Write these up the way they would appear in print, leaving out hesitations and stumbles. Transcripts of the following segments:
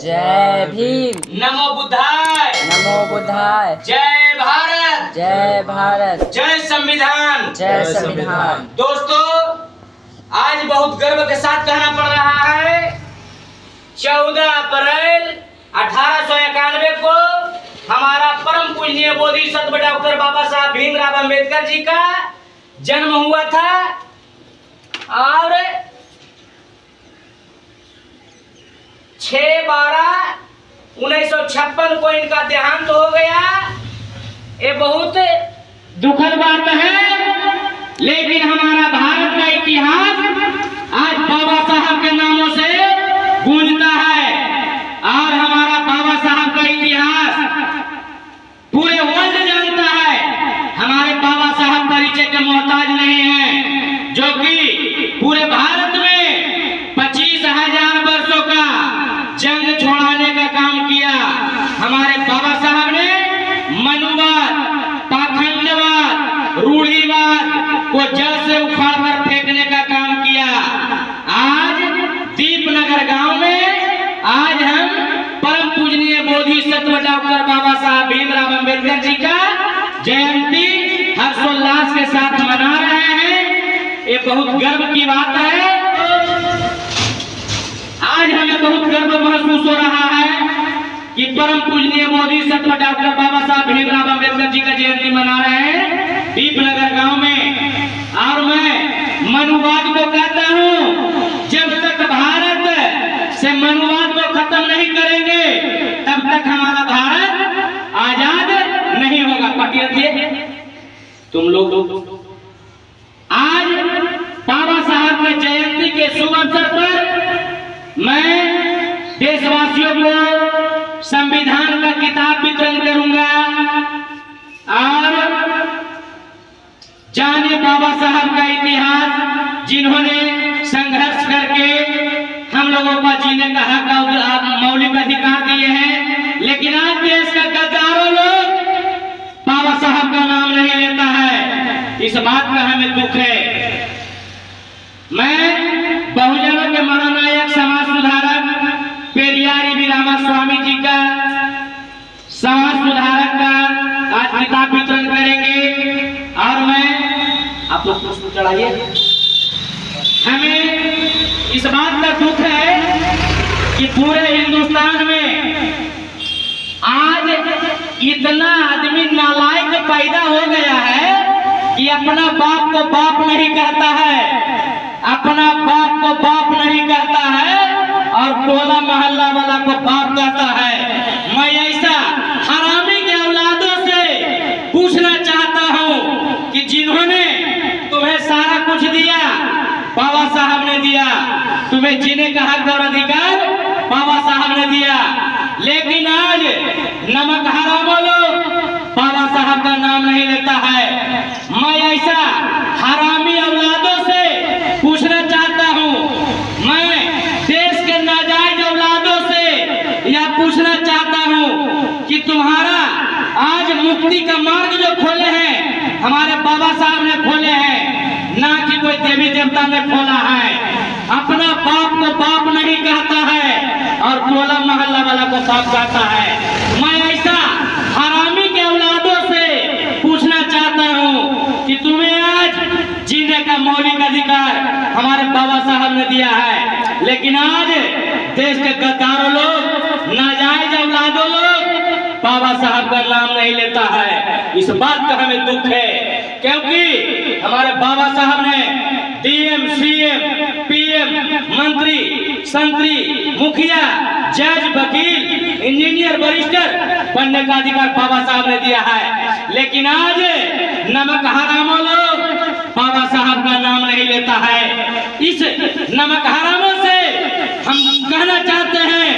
जय भीम। नमो बुद्धाय। नमो बुद्धाय। जय भारत। जय भारत। जय संविधान। जय संविधान। दोस्तों, आज बहुत गर्व के साथ कहना पड़ रहा है, 14 अप्रैल 1891 को हमारा परम पूजनीय बोधिसत्व डॉक्टर बाबा साहब भीमराव अंबेडकर जी का जन्म हुआ था और 6/12/1956 को इनका देहांत हो गया। ये बहुत दुखद बात है, लेकिन हमारा भारत का इतिहास आज बाबा साहब के नामों से गूंजता है और हमारा बाबा साहब का इतिहास पूरे वर्ल्ड जानता है। हमारे बाबा साहब परिचय के मोहताज नहीं हैं, जो कि पूरे भारत में 25,000 वर्षों का जंग छोड़ाने का काम किया। हमारे बाबा साहब ने मनुवाद, पाखंडवाद, रूढ़िवाद को जड़ से उखाड़ कर फेंकने का काम किया। आज दीपनगर गांव में आज हम परम पूजनीय बोधिसत्व डॉक्टर बाबा साहब भीमराव अंबेडकर जी का जयंती हर्षोल्लास के साथ मना रहे हैं। ये बहुत गर्व की बात है। आज हमें बहुत गर्व महसूस हो रहा है कि परम पूजनीय बोधिसत्व डॉक्टर बाबा साहब भीमराव अंबेडकर जी का जयंती मना रहे हैं दीपनगर गांव में। और मैं मनुवाद को कहता हूं, जब तक भारत से मनुवाद को खत्म नहीं करेंगे तब तक हमारा भारत आजाद नहीं होगा। पटिया तुम लोग आज बाबा साहब के जयंती के शुभ अवसर पर मैं देशवासियों को संविधान का किताब वितरण करूंगा और जाने बाबा साहब का इतिहास, जिन्होंने संघर्ष करके हम लोगों को जीने का हक और मौलिक अधिकार दिए हैं। लेकिन आज देश का गद्दारों लोग बाबा साहब का नाम नहीं लेता है। इस बात का हमें दुख है। मैं बहुजनों के महानायक समाज सुधारक पेरियारी विरामा स्वामी जी का समाज सुधारक का आज किताब वितरण करेंगे। और मैं आप लोग प्रश्न चढ़ाइए। हमें इस बात का दुख है कि पूरे हिंदुस्तान में आज इतना आदमी नालायक पैदा हो गया है कि अपना बाप को बाप नहीं कहता है, अपना बाप को बाप नहीं कहता है और टोला मोहल्ला वाला को बाप कहता है। मैं ऐसा हरामी के औलादों से पूछना चाहता हूं कि जिन्होंने तुम्हें सारा कुछ दिया, बाबा साहब ने दिया, तुम्हें जीने का हक और अधिकार बाबा साहब ने दिया, लेकिन आज नमक हरामों लोग बाबा साहब का नाम नहीं लेता है। मैं ऐसा हरामी औलादों से पूछना चाहता हूं, मैं देश के नाजायज औलादों से यह पूछना चाहता हूं कि तुम्हारा आज मुक्ति का मार्ग जो खोले हैं हमारे बाबा साहब ने खोले हैं, ना कि कोई देवी देवता ने खोला है। अपना बाप को बाप नहीं कहता है और टोला मोहल्ला वाला को बाप कहता है। मैं ऐसा हरामी के औलादों से पूछना चाहता हूं कि तुम्हें आज जीने का मौलिक अधिकार हमारे बाबा साहब ने दिया है, लेकिन आज देश के गद्दारों लोग, नाजायज औलादों लोग बाबा साहब का नाम नहीं लेता है। इस बात का हमें दुख है, क्योंकि हमारे बाबा साहब ने डीएम, सीएम, पीएम, मंत्री, संतरी, मुखिया, जज, वकील, इंजीनियर, बैरिस्टर बनने का अधिकार बाबा साहब ने दिया है। लेकिन आज नमक हरामों लोग बाबा साहब का नाम नहीं लेता है। इस नमक हरामों से हम कहना चाहते हैं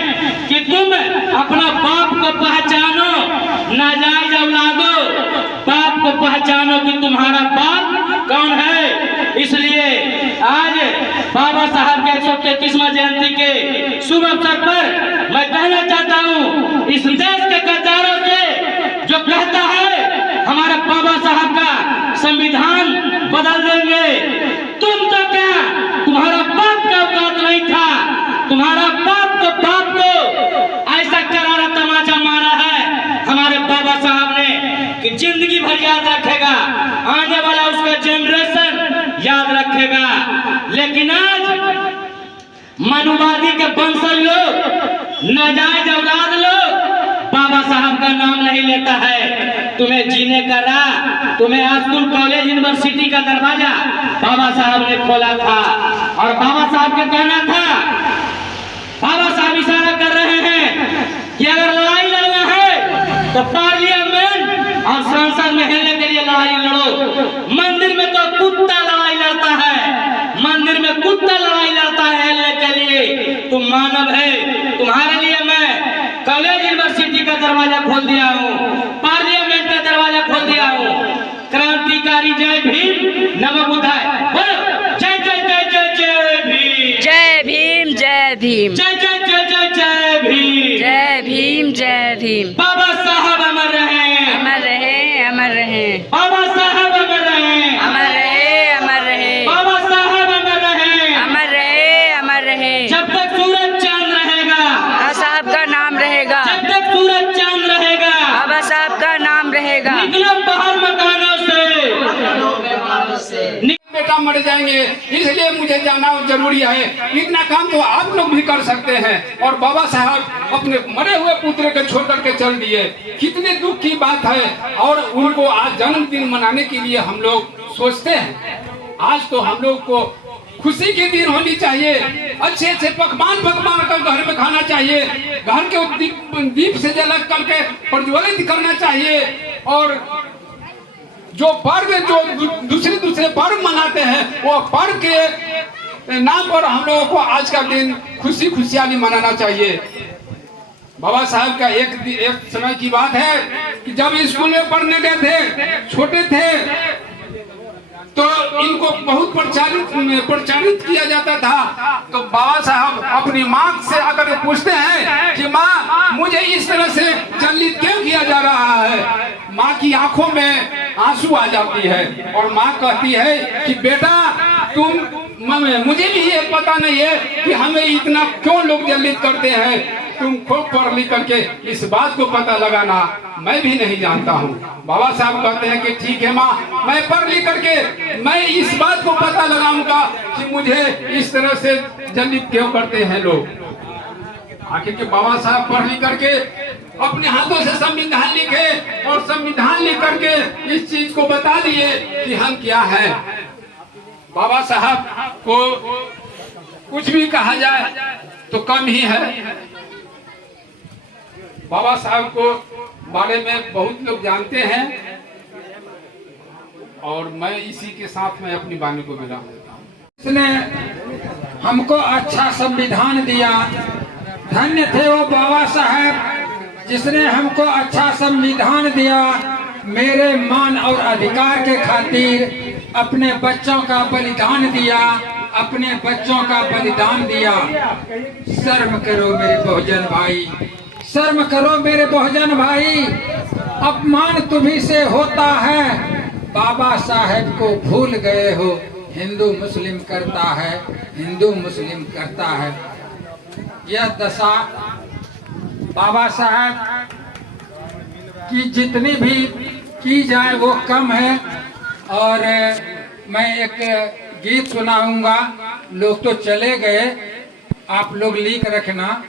कि तुम अपना बाप को पहचानो, नाजायज औलादो, बाप को पहचानो कि तुम्हारा बाप कौन है। इसलिए आज बाबा साहब के 133वां जयंती के शुभ अवसर पर मैं कहना चाहता हूं, इस देश के गद्दारों से जो कहता है हमारे बाबा साहब का संविधान बदल देंगे, तुम तो क्या, तुम्हारा बाप का औकात नहीं था, तुम्हारा बाप को मनुवादी के वंशज लोग, नाजायज औलाद लोग बाबा साहब का नाम नहीं लेता है। तुम्हें जीने का राह, तुम्हें स्कूल कॉलेज यूनिवर्सिटी का दरवाजा बाबा साहब ने खोला था। और बाबा साहब का कहना था, बाबा साहब इशारा कर रहे हैं कि अगर लड़ाई लड़ना है तो पार्लियामेंट और संसद में हिलने के लिए लड़ाई लड़ो। मंदिर में तो कुत्ता लड़ाई लड़ता है, मंदिर में कुत्ता लड़ाई लड़ता है हिलने के लिए। तुम मानव है, तुम्हारे लिए मैं कॉलेज यूनिवर्सिटी का दरवाजा खोल दिया हूँ, पार्लियामेंट का दरवाजा खोल दिया हूँ। क्रांतिकारी जय भीम, नमो बुद्धाय। जय जय जय जय जय भीम, जय भीम, जय भीम, जय जय जय जय जय भीम, जय भीम, जय भीम। बाबा साहब अमर रहे, अमर रहे, अमर रहे, बाबा साहब अमर रहे, अमर रहे, अमर रहे, बाबा साहब अमर रहे, अमर रहे, अमर रहे। जब तक सूरज चांद रहेगा बाबा साहब का नाम रहेगा, जब तक सूरज चांद रहेगा बाबा साहब का नाम रहेगा। निकलो बाहर मकानों से, बेटा मर जाएंगे, इसलिए मुझे जाना जरूरी है। इतना काम तो आप लोग भी कर सकते हैं। और बाबा साहब अपने मरे हुए पुत्र को छोड़ करके चल दिए, कितने दुख की बात है। और उनको आज जन्मदिन मनाने के लिए हम लोग सोचते हैं। आज तो हम लोग को खुशी की दिन होनी चाहिए, अच्छे अच्छे पकवान कर घर में खाना चाहिए, घर के दीप से जलक करके प्रज्वलित करना चाहिए। और जो पर्व जो दूसरे पर्व मनाते हैं, वो पर्व के नाम पर हम लोगों को आज का दिन खुशियाली मनाना चाहिए। बाबा साहब का एक समय की बात है कि जब स्कूल में पढ़ने गए थे, छोटे थे, तो इनको बहुत प्रचारित किया जाता था। तो बाबा साहब अपनी माँ से आकर पूछते हैं कि माँ, मुझे इस तरह से दंडित क्यों किया जा रहा है। माँ की आंखों में आंसू आ जाती है और माँ कहती है कि बेटा, मुझे भी ये पता नहीं है कि हमें इतना क्यों लोग दंडित करते हैं। तुम खूब पढ़ लिख करके इस बात को पता लगाना, मैं भी नहीं जानता हूँ। बाबा साहब कहते हैं कि ठीक है माँ, मैं पढ़ लिख करके मैं इस बात को पता लगाऊंगा कि मुझे इस तरह से दंडित क्यों करते हैं लोग। आखिर के बाबा साहब पढ़ लिख करके अपने हाथों से संविधान लिखे और संविधान लिख करके इस चीज को बता दिए कि हम क्या है। बाबा साहब को कुछ भी कहा जाए तो कम ही है। बाबा साहब को बारे में बहुत लोग जानते हैं और मैं इसी के साथ में अपनी वाणी को विराम देता हूँ। इसने हमको अच्छा संविधान दिया। धन्य थे वो बाबा साहब जिसने हमको अच्छा संविधान दिया। मेरे मान और अधिकार के खातिर अपने बच्चों का बलिदान दिया, अपने बच्चों का बलिदान दिया। शर्म करो मेरे बहुजन भाई, शर्म करो मेरे बहुजन भाई, अपमान तुम्ही से होता है। बाबा साहेब को भूल गए हो, हिंदू मुस्लिम करता है, हिंदू मुस्लिम करता है। यह दशा बाबा साहब की जितनी भी की जाए वो कम है। और मैं एक गीत सुनाऊंगा। लोग तो चले गए, आप लोग लिख रखना।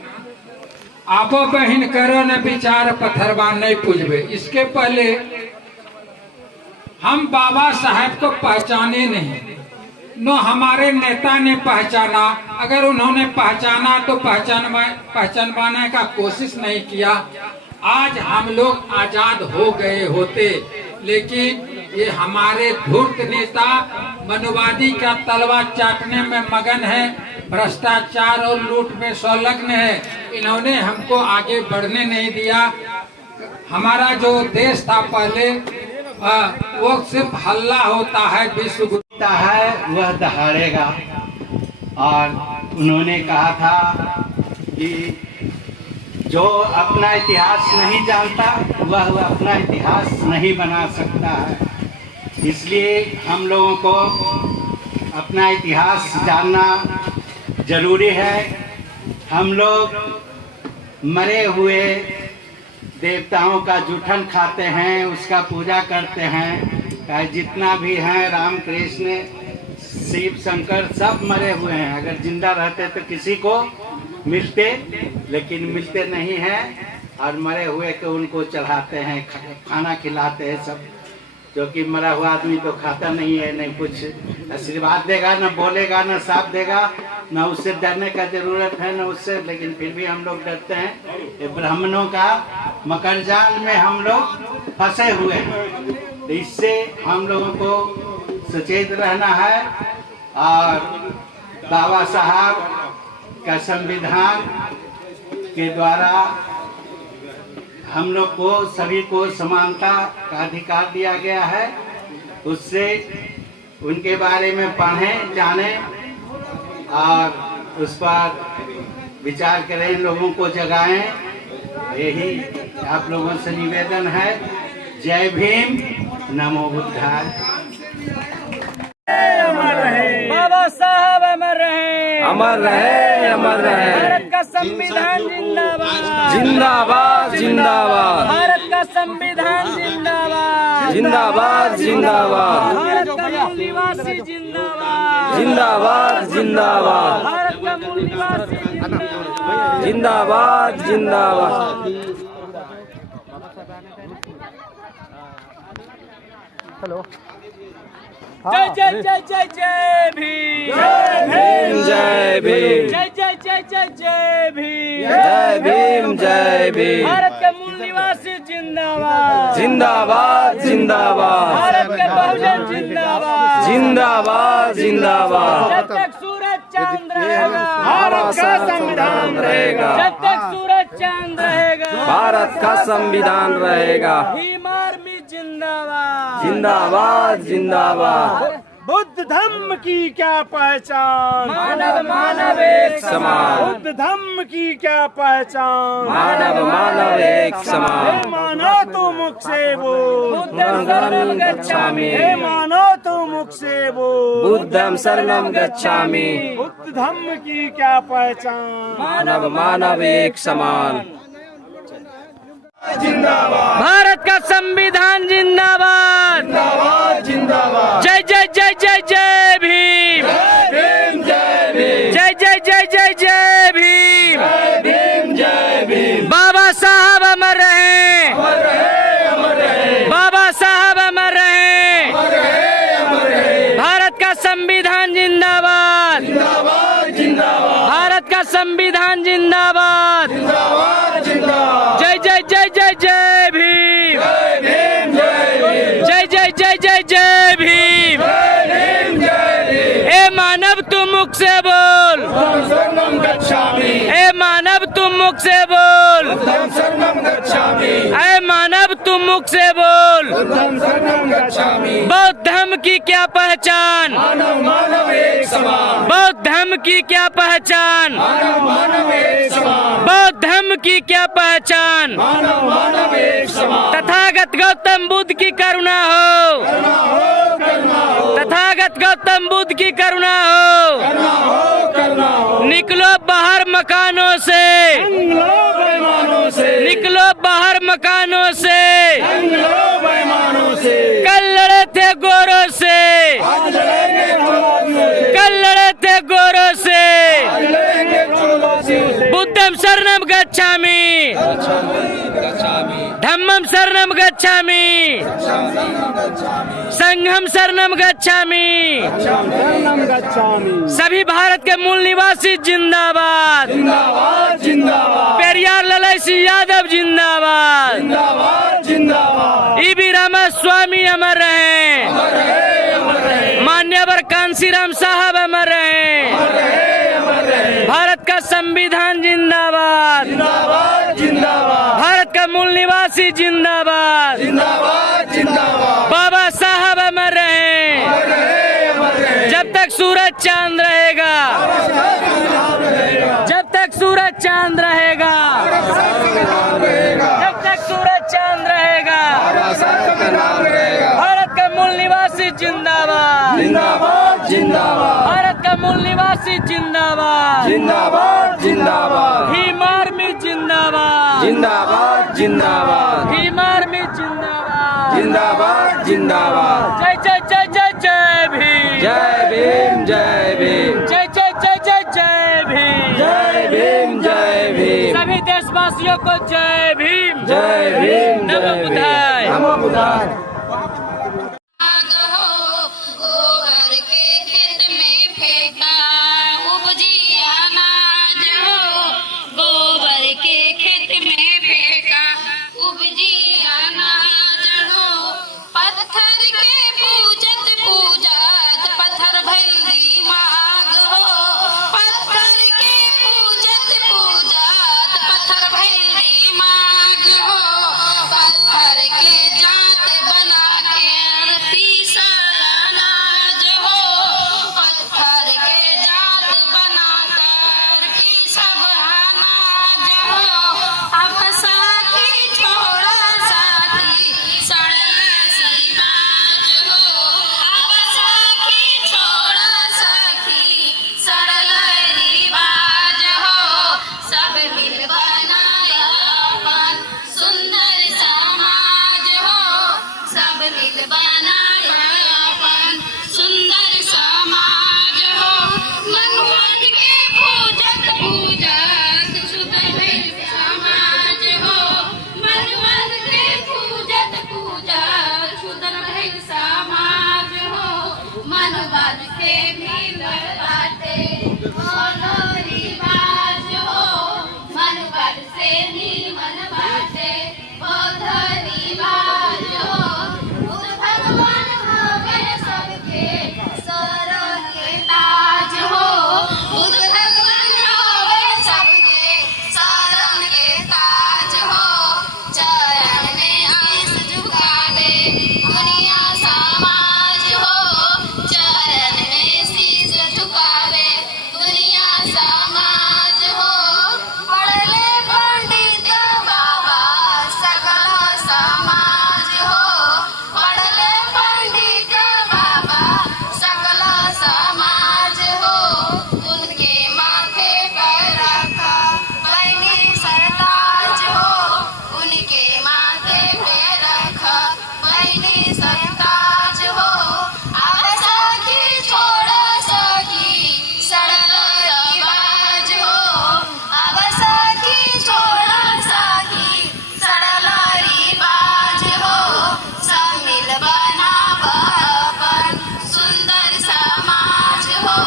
आपो बहन करो न विचार पत्थरवा नहीं पूजबे। इसके पहले हम बाबा साहब को पहचाने नहीं, न हमारे नेता ने पहचाना। अगर उन्होंने पहचाना तो पहचानवाने का कोशिश नहीं किया, आज हम लोग आजाद हो गए होते। लेकिन ये हमारे धूर्त नेता मनुवादी का तलवा चाटने में मगन है, भ्रष्टाचार और लूट में संलग्न है। इन्होंने हमको आगे बढ़ने नहीं दिया। हमारा जो देश था पहले वो सिर्फ हल्ला होता है, विश्व है वह दहाड़ेगा। और उन्होंने कहा था कि जो अपना इतिहास नहीं जानता वह अपना इतिहास नहीं बना सकता है। इसलिए हम लोगों को अपना इतिहास जानना जरूरी है। हम लोग मरे हुए देवताओं का जूठन खाते हैं, उसका पूजा करते हैं। चाहे जितना भी हैं राम कृष्ण शिव शंकर सब मरे हुए हैं। अगर जिंदा रहते तो किसी को मिलते, लेकिन मिलते नहीं हैं। और मरे हुए को उनको चढ़ाते हैं, खाना खिलाते हैं सब। जो कि मरा हुआ आदमी तो खाता नहीं है, नहीं कुछ आशीर्वाद देगा, न बोलेगा, न साथ देगा, न उससे डरने का जरूरत है न उससे। लेकिन फिर भी हम लोग डरते हैं। ये ब्राह्मणों का मकर जाल में हम लोग फंसे हुए हैं। तो इससे हम लोगों को सचेत रहना है। और बाबा साहब का संविधान के द्वारा हम लोग को सभी को समानता का अधिकार दिया गया है। उससे उनके बारे में पढ़ें, जानें और उस पर विचार करें, लोगों को जगाएं। यही आप लोगों से निवेदन है। जय भीम, नमो बुद्धाय। बाबा साहब अमर रहे, अमर रहे, अमर रहे। भारत का संविधान जिंदाबाद, जिंदाबाद, जिंदाबाद, भारत का संविधान जिंदाबाद, जिंदाबाद, जिंदाबाद, भारत का मूल निवासी जिंदाबाद, जिंदाबाद, जिंदाबाद, भारत का मूल निवासी जिंदाबाद, जिंदाबाद, जिंदाबाद। जय जय जय जय जय भीम, जय भीम, जय जय जय जय जय भीम, जय भीम, जय भीम। भारत के मूल निवासी जिंदाबाद, जिंदाबाद, जिंदाबाद, भारत के बहुजन जिंदाबाद, जिंदाबाद, जिंदाबाद। जब तक सूरज चांद रहेगा, भारत का संविधान रहेगा, जब तक सूरज चांद रहेगा, भारत का संविधान रहेगा। भीम आर्मी जिंदाबाद, जिंदाबाद, जिंदाबाद। बुद्ध धम्म की क्या पहचान, मानव मानव एक समान, बुद्ध धम्म की क्या पहचान। मानव मानव एक हे समान। मानो तो मुख से बोल, बुद्धं शरणं गच्छामि, हे मानो तो मुख से बोल। बुद्धं शरणं गच्छामि। बुद्ध धम्म की क्या पहचान। मानव मानव एक समान। भारत का संविधान जिंदाबाद, जय जय जय जय जय भीम, जय जय जय जय जय भीम, बाबा साहब अमर रहे, बाबा साहब अमर रहे, भारत का संविधान जिंदाबाद, भारत का संविधान जिंदाबाद, जय जय जय जय जय भीम, जय जय जय जय जय भीम। ए मानव तुम मुख से बोल, ए मानव तुम मुख से बोल, ए मानव तुम मुख से बोल। बौद्ध धर्म की क्या पहचान, बौद्ध धर्म की क्या पहचान, बौद्ध धर्म की क्या पहचान। तथागत गौतम बुद्ध की करुणा हो, तथागत गौतम बुद्ध की करुणा हो। निकलो बाहर मकानों से, निकलो बाहर मकानों से, कल लड़े थे गोरों से, कल लड़े थे गोरों से। बुद्धं शरणं गच्छामि, धम्मं शरणं गच्छामि, संघं शरणं गच्छामि। सभी भारत के मूल निवासी जिंदाबाद, पेरियार ललाई सिंह यादव जिंदाबाद, ईबी रामास्वामी अमर रहे, मान्यवर कांसीराम साहब अमर रहे। भारत का संविधान जिंदाबाद, भारत का मूल निवासी जिंदाबाद, बाबा साहब अमर रहे। जब तक सूरज चांद रहेगा, जब तक सूरज चांद रहेगा, जब तक सूरज चांद रहेगा, भारत का मूल निवासी जिंदाबाद, भारत का मूल निवासी जिंदाबाद, भीम आर्मी जिंदाबाद, भीम आर्मी जिंदाबाद, जिंदाबाद, जिंदाबाद। जय जय जय जय जय भीम, जय भीम, जय भीम जय जय जय जय जय भीम। जय भीम जय भीम सभी देशवासियों को जय भीम। जय भीम नमो बुद्धाय। नमो बुद्धाय। गोबर के खेत में फेंका उपजी अनाज हो, गोबर के खेत में फेंका उपजी अनाज हो। पत्थर के पूजत पूजत पत्थर भइल दिमाग हो, पत्थर के पूजत पूजत पत्थर भइल दिमाग हो। पत्थर के जात बना के पीसा अनाज हो, पत्थर के जात बना कर पीसा अनाज हो। अब साथी छोड़ा साथी सड़ल सईबाज हो, अब साथी छोड़ा साथी सड़ल रिवाज हो। सब मिल बनाया अपन सुंदर समाज हो, सब मिल बनाया अपन सुंदर समाज हो। मनवन के पूजत पूजत सुंदर भइल समाज हो, मनवन के पूजत पूजत सुंदर भइल समाज हो। मनवन के मिल बाटे कोनो रिवाज हो, मनवन से नीमन बाटे बौद्ध रिवाज हो। बुद्ध भगवान होवे सबके सर के ताज हो, बुद्ध भगवान होवे सबके सर के ताज हो। चरण में आस झुकावे दुनिया समाज हो, चरण में शीश झुकावे दुनिया समाज हो। पढ़ले पंडित बाबा सकल समाज हो, पढ़ले पंडित बाबा सकल समाज हो। उनके माथे पर रखा बैनी सरताज हो, उनके माथे पे रखा बैनी सरताज हो। अब सखी छोड़ा सखी सड़ल रिवाज हो, अब सखी छोड़ा सखी सड़ल रिवाज हो। सब मिल बनावा अपन सुंदर समाज हो,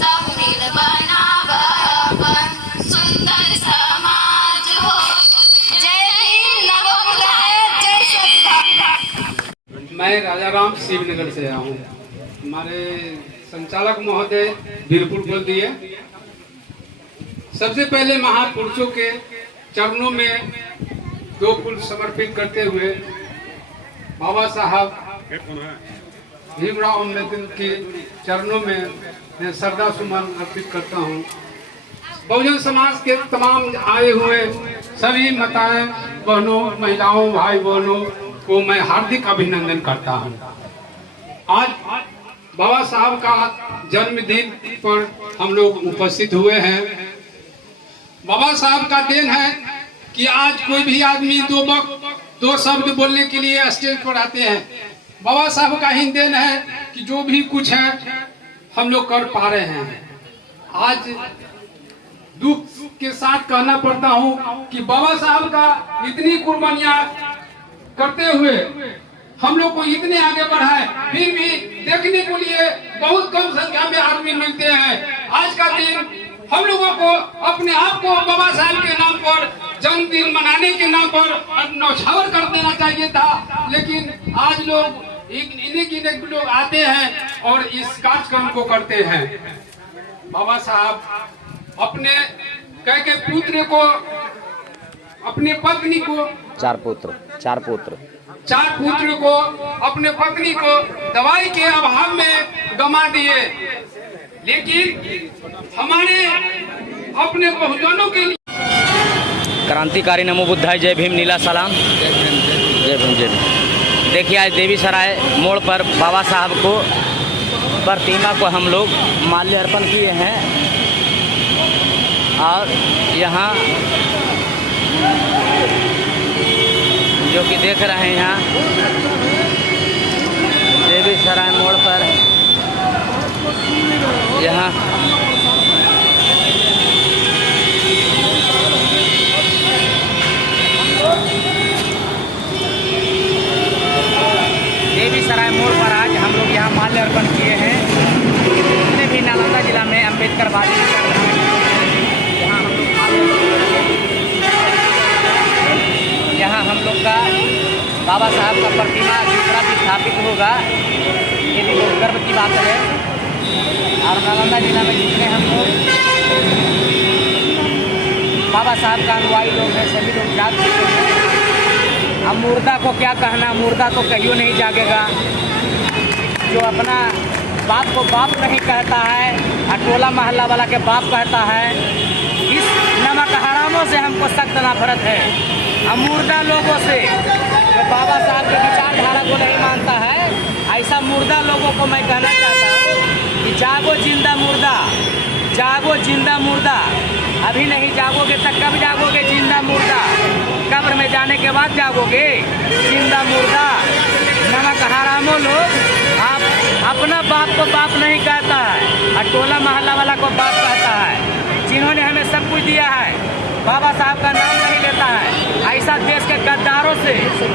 सब मिल बनावा अपन सुंदर समाज हो। जय भीम, नमो बुद्धाय, जय सतगुरु। मैं राजा राम शिवनगर से आया हूँ। हमारे संचालक महोदय वीरपुर बोल दिए। सबसे पहले महापुरुषों के चरणों में 2 फूल समर्पित करते हुए बाबा साहब भीमराव अम्बेडकर के चरणों में मैं श्रद्धा सुमन अर्पित करता हूँ। बहुजन समाज के तमाम आए हुए सभी माताएं बहनों, महिलाओं, भाई बहनों को मैं हार्दिक अभिनंदन करता हूँ। आज बाबा साहब का जन्मदिन पर हम लोग उपस्थित हुए हैं। बाबा साहब का देन है कि आज कोई भी आदमी 2 शब्द बोलने के लिए स्टेज पर आते हैं। बाबा साहब का ही देन है कि जो भी कुछ है हम लोग कर पा रहे हैं। आज दुख के साथ कहना पड़ता हूँ कि बाबा साहब का इतनी कुर्बानियां करते हुए हम लोग को इतने आगे बढ़ाए, फिर भी देखने के लिए बहुत कम संख्या में आदमी मिलते हैं। आज का दिन हम लोगों को अपने आप को बाबा साहब के नाम पर, जन्मदिन मनाने के नाम पर न्यौछावर कर देना चाहिए था, लेकिन आज लोग इन्हीं लोग आते हैं और इस कार्यक्रम को करते हैं। बाबा साहब अपने कह के पुत्र को, अपने पत्नी को, 4 पुत्र को, अपने पत्नी को दवाई के अभाव में गंवा दिए, लेकिन हमारे अपने बहुजनों के लिए क्रांतिकारी नमो बुद्धाय, जय भीम, नीला सलाम, जय भीम जय भीम जय भीम। देखिए आज देवी सराय मोड़ पर बाबा साहब को प्रतिमा को हम लोग माल्यार्पण किए हैं और यहाँ जो कि देख रहे हैं यहाँ देवी सराय मोड़ पर यहाँ देवी सराय मोड़ पर आज हम लोग यहाँ माल्यार्पण किए हैं। जितने भी नालंदा जिला में अम्बेडकर वादी यहाँ हम लोग का बाबा साहब का प्रतिमा दूसरा भी स्थापित होगा, ये भी बहुत गर्व की बात है। और नालंदा जिला में जितने हम लोग बाबा साहब का अनुयायी लोग हैं, सभी लोग जाग चुके हैं। अब मुर्दा को क्या कहना, मुर्दा तो कहियो नहीं जागेगा। जो अपना बाप को बाप नहीं कहता है और टोला मोहल्ला वाला के बाप कहता है, इस नमक हरामों से हमको सख्त नफरत है। हम मुर्दा लोगों से जो बाबा साहब के विचारधारा को नहीं मानता है, ऐसा मुर्दा लोगों को मैं कहना चाहता हूँ कि जागो जिंदा मुर्दा, जागो जिंदा मुर्दा। अभी नहीं जागोगे तो कब जागोगे जिंदा मुर्दा? कब्र में जाने के बाद जागोगे जिंदा मुर्दा। नमक हरामों लोग, आप अपना बाप को बाप नहीं कहता है और टोला मोहल्ला वाला को बाप कहता है। जिन्होंने हमें सब कुछ दिया है, बाबा साहब का नाम नहीं लेता है। ऐसा देश के गद्दारों से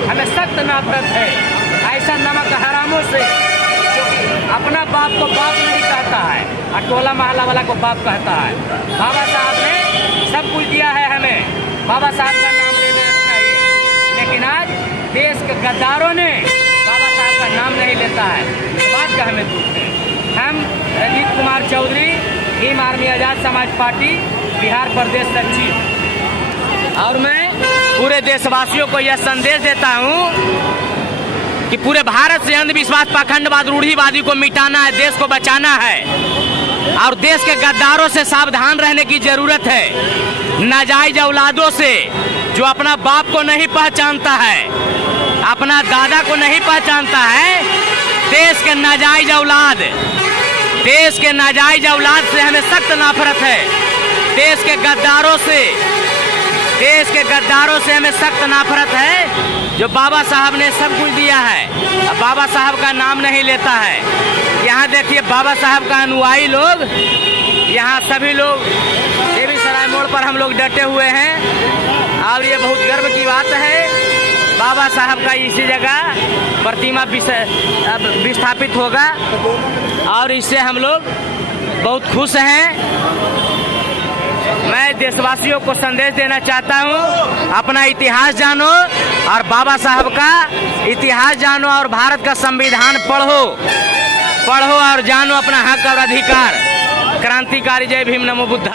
हमें सख्त नफरत है। ऐसा नमक हरामों से जो अपना बाप को बाप नहीं कहता है और टोला मोहल्ला वाला को बाप कहता है। बाबा साहब ने सब कुछ दिया है हमें, बाबा साहब का नाम लेना चाहिए। लेकिन आज देश के गद्दारों ने बाबा साहब का नाम नहीं लेता है, इस बात का हमें दुख है। हम रंजीत कुमार चौधरी, भीम आर्मी आज़ाद समाज पार्टी बिहार प्रदेश सचिव, और मैं पूरे देशवासियों को यह संदेश देता हूँ कि पूरे भारत से अंधविश्वास, पाखंडवाद, रूढ़िवादी को मिटाना है, देश को बचाना है और देश के गद्दारों से सावधान रहने की जरूरत है। नाजायज औलादों से, जो अपना बाप को नहीं पहचानता है, अपना दादा को नहीं पहचानता है, देश के नाजायज औलाद, देश के नाजायज औलाद से हमें सख्त नफरत है। देश के गद्दारों से, देश के गद्दारों से हमें सख्त नफरत है। जो बाबा साहब ने सब कुछ दिया है, अब बाबा साहब का नाम नहीं लेता है। यहाँ देखिए बाबा साहब का अनुयायी लोग, यहाँ सभी लोग देवी सराय मोड़ पर हम लोग डटे हुए हैं और ये बहुत गर्व की बात है। बाबा साहब का इसी जगह प्रतिमा विस्थापित होगा और इससे हम लोग बहुत खुश हैं। मैं देशवासियों को संदेश देना चाहता हूं, अपना इतिहास जानो और बाबा साहब का इतिहास जानो और भारत का संविधान पढ़ो और जानो अपना हक और अधिकार। क्रांतिकारी। जय भीम, नमो बुद्धा।